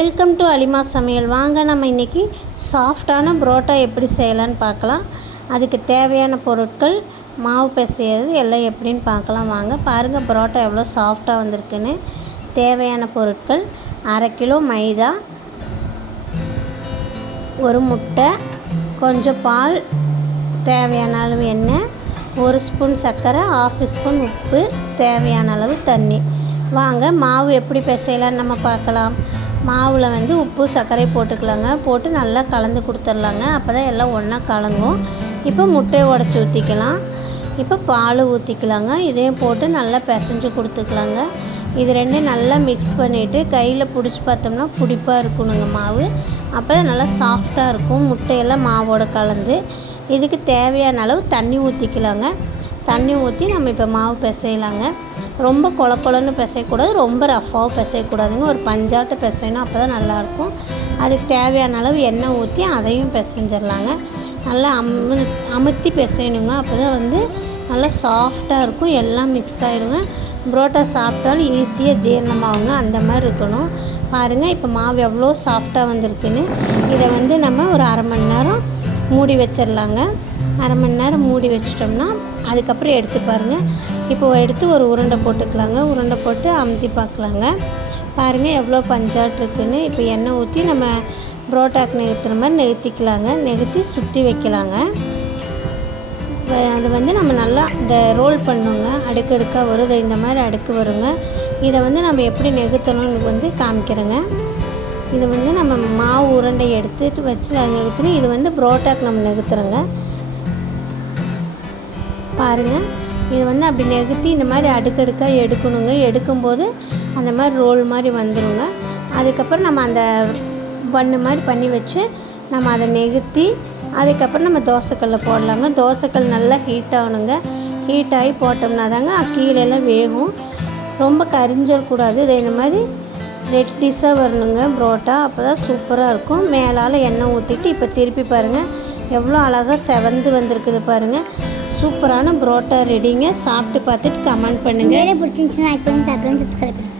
Welcome to Alima சமையல். வாங்க நம்ம இன்றைக்கி சாஃப்டான புரோட்டா எப்படி செய்யலான்னு பார்க்கலாம். அதுக்கு தேவையான பொருட்கள், மாவு பிசையிறது எல்லாம் எப்படின்னு பார்க்கலாம். வாங்க பாருங்கள் புரோட்டா எவ்வளோ சாஃப்டாக வந்திருக்குன்னு. தேவையான பொருட்கள்: அரை கிலோ மைதா, ஒரு முட்டை, கொஞ்சம் பால், தேவையான அளவு எண்ணெய், ஒரு ஸ்பூன் சர்க்கரை, 1/2 ஸ்பூன் உப்பு, தேவையான அளவு தண்ணி. வாங்க மாவு எப்படி பிசையலான்னு நம்ம பார்க்கலாம். மாவில் உப்பு சர்க்கரை போட்டுக்கலாங்க. போட்டு நல்லா கலந்து கொடுத்துர்லாங்க. அப்போ தான் எல்லாம் ஒன்றா கலங்கும். இப்போ முட்டையை உடச்சி ஊற்றிக்கலாம். இப்போ பால் ஊற்றிக்கலாங்க. இதையும் போட்டு நல்லா பிசைஞ்சு கொடுத்துக்கலாங்க. இது ரெண்டும் நல்லா மிக்ஸ் பண்ணிவிட்டு கையில் பிடிச்சி பார்த்தோம்னா பிடிப்பாக இருக்கணுங்க மாவு. அப்போ தான் நல்லா சாஃப்டாக இருக்கும். முட்டையெல்லாம் மாவோடு கலந்து இதுக்கு தேவையான அளவு தண்ணி ஊற்றிக்கலாங்க. தண்ணி ஊற்றி நம்ம இப்போ மாவு பிசையலாங்க. ரொம்ப கொலன்னு பிசையக்கூடாது, ரொம்ப ரஃப்பாகவும் பிசையக்கூடாதுங்க. ஒரு பஞ்சாட்டு பிசையணும், அப்போ தான் நல்லாயிருக்கும். அதுக்கு தேவையான அளவு எண்ணெய் ஊற்றி அதையும் பிசைஞ்சிடலாங்க. நல்லா அமுத்தி பிசையணுங்க. அப்போ தான் நல்லா சாஃப்டாக இருக்கும். எல்லாம் மிக்ஸ் ஆகிடுங்க. புரோட்டா சாப்பிட்டாலும் ஈஸியாக ஜீரணமாகுங்க. அந்த மாதிரி இருக்கணும். பாருங்கள் இப்போ மாவு எவ்வளோ சாஃப்டாக வந்திருக்குன்னு. இதை நம்ம ஒரு அரை மணி நேரம் மூடி வச்சிடலாங்க. அரை மணி நேரம் மூடி வச்சிட்டோம்னா அதுக்கப்புறம் எடுத்து பாருங்கள். இப்போ எடுத்து ஒரு உருண்டை போட்டுக்கலாங்க. உருண்டை போட்டு அமுத்தி பார்க்கலாங்க. பாருங்கள் எவ்வளோ பஞ்சாட்டு இருக்குன்னு. இப்போ எண்ணெய் ஊற்றி நம்ம புரோட்டாக்கு நெகுத்துற மாதிரி நெகுத்திக்கலாங்க. நெகுத்தி சுற்றி வைக்கலாங்க. அது நம்ம நல்லா இந்த ரோல் பண்ணுங்க. அடுக்கடுக்காக வருது, இந்த மாதிரி அடுக்கு வருங்க. இதை நம்ம எப்படி நெகுத்தணும்னு காமிக்கிறேங்க. இது நம்ம மாவு உருண்டை எடுத்துட்டு வச்சு நெகுத்தணும். இது புரோட்டாக்கு நம்ம நெகுத்துறோங்க. பாருங்கள் இது அப்படி நெகுத்தி இந்த மாதிரி அடுக்கடுக்காக எடுக்கணுங்க. எடுக்கும்போது அந்த மாதிரி ரோல் மாதிரி வந்துடுங்க. அதுக்கப்புறம் நம்ம அந்த பண்ணு மாதிரி பண்ணி வச்சு நம்ம அதை நெகுத்தி அதுக்கப்புறம் நம்ம தோசைக்கல்ல போடலாங்க. தோசைக்கல் நல்லா ஹீட் ஆகணுங்க. ஹீட் ஆகி போட்டோம்னா தாங்க கீழெல்லாம் வேகும். ரொம்ப கரிஞ்சிடக்கூடாது. இதை இந்த மாதிரி ரெட்டிஸாக வரணுங்க புரோட்டா. அப்போ தான் சூப்பராக இருக்கும். மேலால் எண்ணெய் ஊற்றிட்டு இப்போ திருப்பி பாருங்கள் எவ்வளோ அழகாக செவந்து வந்திருக்குது பாருங்கள். சூப்பரான புரோட்டா ரெடிங்க. சாப்பிட்டு பார்த்துட்டு கமெண்ட் பண்ணுங்கள். பிடிச்சிருந்துச்சுன்னா லைக் பண்ணி சப்ஸ்கிரைப் பண்ணுங்கள்.